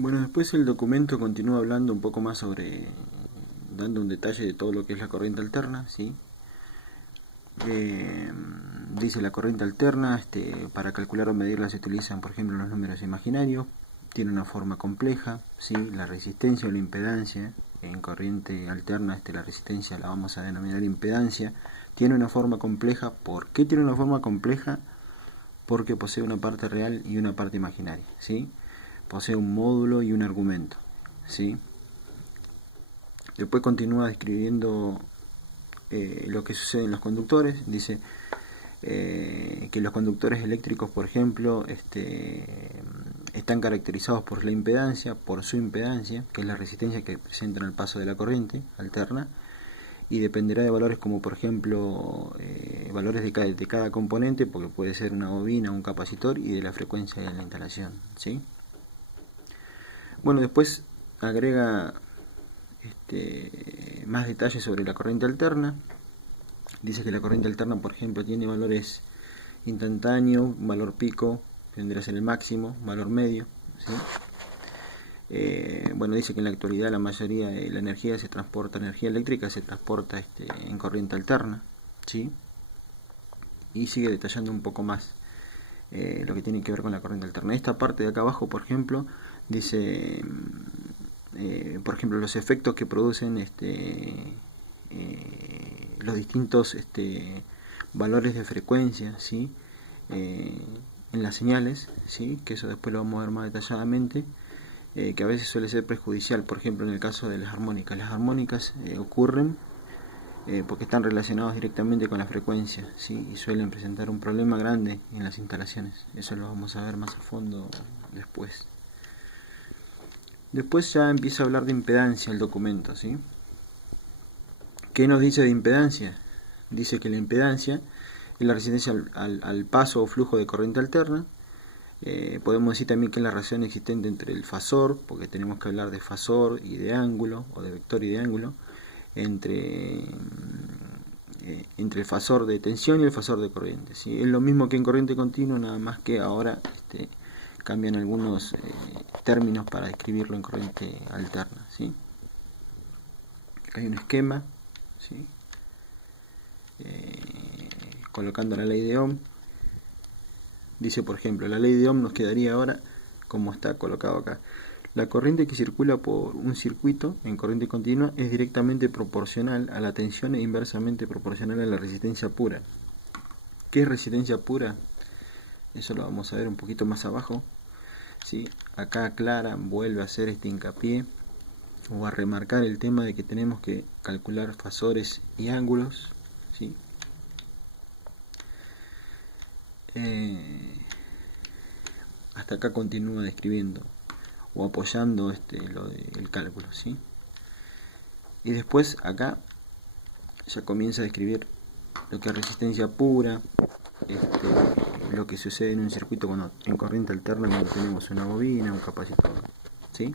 Bueno, después el documento continúa hablando un poco más sobre, dando un detalle de todo lo que es la corriente alterna, ¿sí? Eh, Dice la corriente alterna, para calcular o medirla se utilizan, por ejemplo, los números imaginarios, tiene una forma compleja, ¿sí? La resistencia o la impedancia, en corriente alterna la resistencia la vamos a denominar impedancia, tiene una forma compleja. ¿Por qué tiene una forma compleja? Porque posee una parte real y una parte imaginaria, ¿sí? Posee un módulo y un argumento, ¿sí? Después continúa describiendo lo que sucede en los conductores. Dice que los conductores eléctricos, por ejemplo, están caracterizados por la impedancia, por su impedancia, que es la resistencia que presentan al paso de la corriente alterna, y dependerá de valores como, por ejemplo, valores de cada componente, porque puede ser una bobina, un capacitor, y de la frecuencia de la instalación, ¿sí? Bueno, después agrega más detalles sobre la corriente alterna. Dice que la corriente alterna, por ejemplo, tiene valores instantáneos, valor pico, tendrá a ser el máximo, valor medio, ¿sí? Bueno, dice que en la actualidad la mayoría de la energía eléctrica se transporta en corriente alterna, ¿sí? Y sigue detallando un poco más lo que tiene que ver con la corriente alterna. Esta parte de acá abajo, por ejemplo, dice, por ejemplo, los efectos que producen los distintos valores de frecuencia, ¿sí? En las señales, ¿sí? Que eso después lo vamos a ver más detalladamente, que a veces suele ser perjudicial. Por ejemplo, en el caso de las armónicas ocurren porque están relacionados directamente con la frecuencia, ¿sí? Y suelen presentar un problema grande en las instalaciones. Eso lo vamos a ver más a fondo después. Después ya empieza a hablar de impedancia el documento, ¿sí? ¿Qué nos dice de impedancia? Dice que la impedancia es la resistencia al paso o flujo de corriente alterna. Podemos decir también que es la relación existente entre el fasor, porque tenemos que hablar de fasor y de ángulo, o de vector y de ángulo, entre el fasor de tensión y el fasor de corriente, ¿sí? Es lo mismo que en corriente continua, nada más que ahora cambian algunos términos para describirlo en corriente alterna, ¿sí? Acá hay un esquema, ¿sí? Colocando la ley de Ohm. Dice, por ejemplo, la ley de Ohm nos quedaría ahora como está colocado acá. La corriente que circula por un circuito en corriente continua es directamente proporcional a la tensión e inversamente proporcional a la resistencia pura. ¿Qué es resistencia pura? Eso lo vamos a ver un poquito más abajo, ¿sí? Acá aclara, vuelve a hacer este hincapié o a remarcar el tema de que tenemos que calcular fasores y ángulos, ¿sí? Hasta acá continúa describiendo o apoyando el cálculo, ¿sí? Y después acá ya comienza a describir lo que es resistencia pura, lo que sucede en un circuito cuando en corriente alterna cuando tenemos una bobina, un capacitor, ¿sí?